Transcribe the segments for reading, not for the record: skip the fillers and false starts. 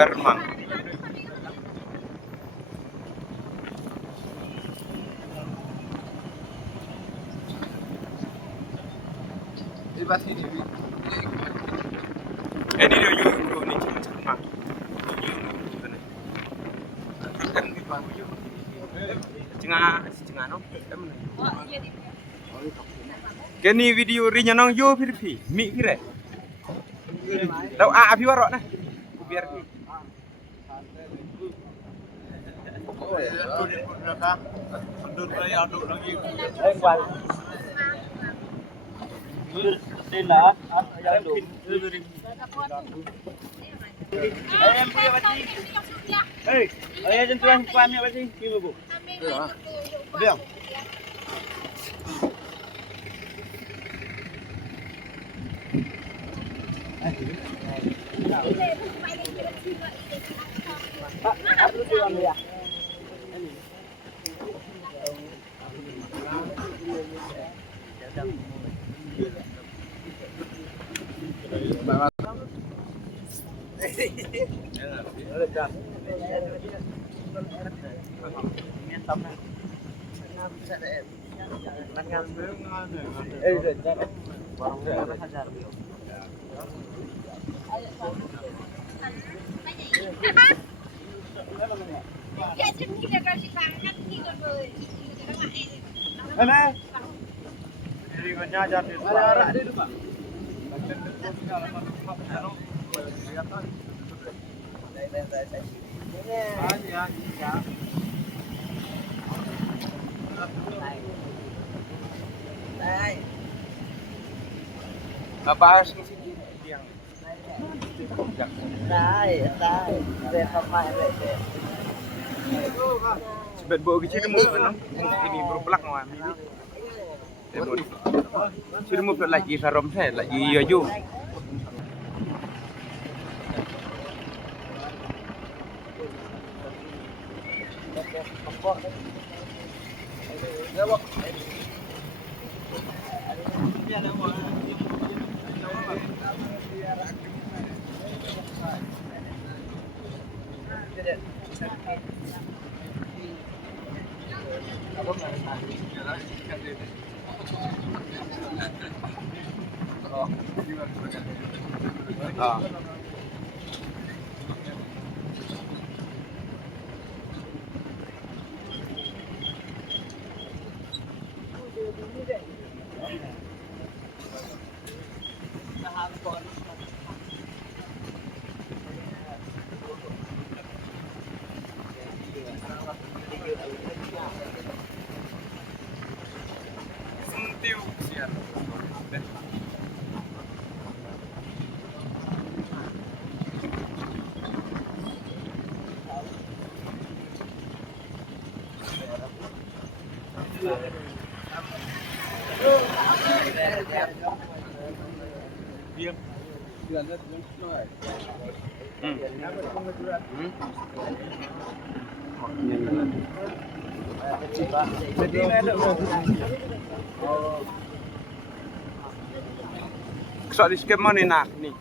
Ermang. Ini dia yuk ni cuma. Cengah no. Kini video ri nyanong yo phi mi phi re. Tau phi warok nah. Biar ni. Apa harus sini yang Đây không mai vậy. Sebab bawa kecil demo kan? Ini berpelak mah mimi. Sudah mau lagi sarom saya lagi aju. Soal di skema ni nak ni.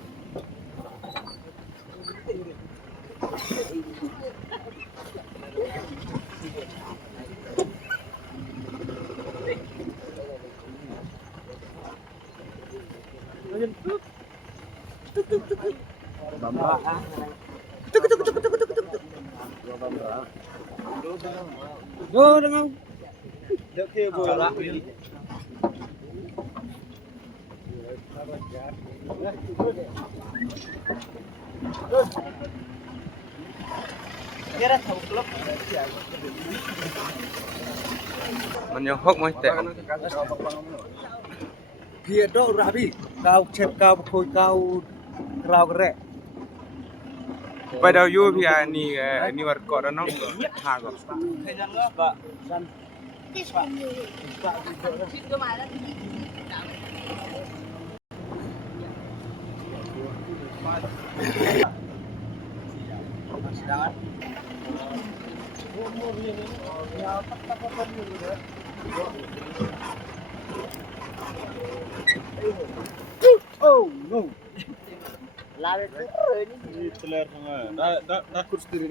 Menyokok mah teh. Dia dok rabi, kau cep kau koi kau rau kerek. Pada you pia ni workout ano hago. Oh no. Lari terus ini. Teler sama. Dah kurus diri